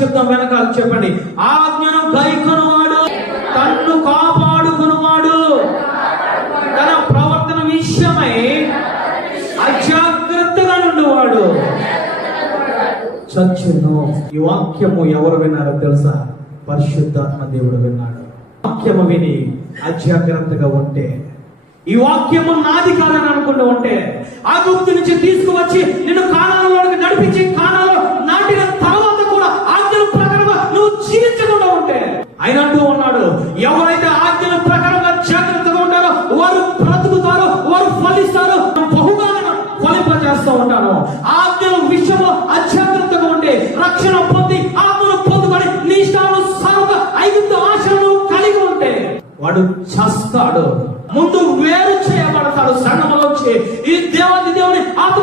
చెప్తాం, వెనకాల చెప్పండి. ఆజ్ఞను గైకొనువాడు తన్ను కాపాడుకునువాడు, తన ప్రవర్తన విషయమై అజాగ్రత్తగా నుండివాడు చచ్చును. ఈ వాక్యము ఎవరు విన్నారో తెలుసా? పరిశుద్ధాత్మ దేవుడు విన్నాడు. వాక్యము విని అజాగ్రత్తగా ఉంటే, ఈ వాక్యము నాది కాదని అనుకుంటూ ఉంటే, ఐగుప్తు నుంచి తీసుకువచ్చి నిన్ను కానానులోకి నడిపించి కానాలో నాటిన తర్వాత కూడా ఆజ్ఞల ప్రకారంగా నువ్వు జీవించకుండా ఉంటే, ఆయన అంటూ ఉన్నాడు, ఎవరైతే ఆజ్ఞల ప్రకారంగా జాగ్రత్తగా ఉంటారో వారు బ్రతుకుతారు, వారు ఫలిస్తారు, బహుగా ఫలింపజేస్తూ ఉంటాను. ఆజ్ఞల విషయంలో అజాగ్రత్తగా ఉంటే రక్షణ పొంది ఆత్మను పొందుకొని నీ ఇష్టానుసారంగా ఐగుప్తు ఆశలను కలిగి ఉంటే వాడు చస్తాడు. ముందు వేరు చేయబడతాడు సంఘంలోంచి. ఈ దేవుని ఆత్మ